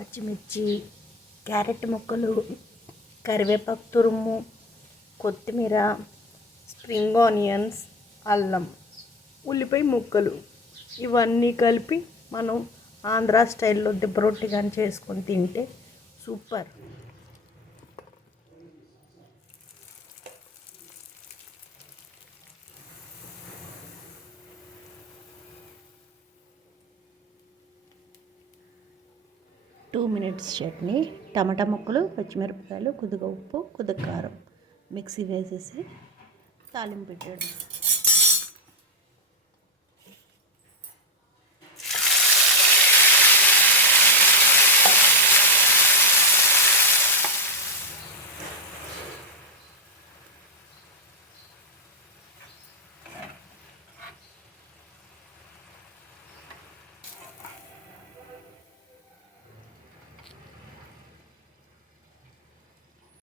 పచ్చిమిర్చి క్యారెట్ ముక్కలు కరివేపాకు తురుము కొత్తిమీర స్ప్రింగ్ ఆనియన్స్ అల్లం ఉల్లిపాయ ముక్కలు. ఇవన్నీ కలిపి మనం ఆంధ్ర స్టైల్లో దిబ్బ రొట్టి కానీ చేసుకొని తింటే సూపర్. టూ మినిట్స్ చట్నీ టమాటా ముక్కలు పచ్చిమిరపకాయలు కొద్దిగా ఉప్పు కొద్దిగా కారం. మిక్సీ వేసేసి తాలింపు పెట్టాడు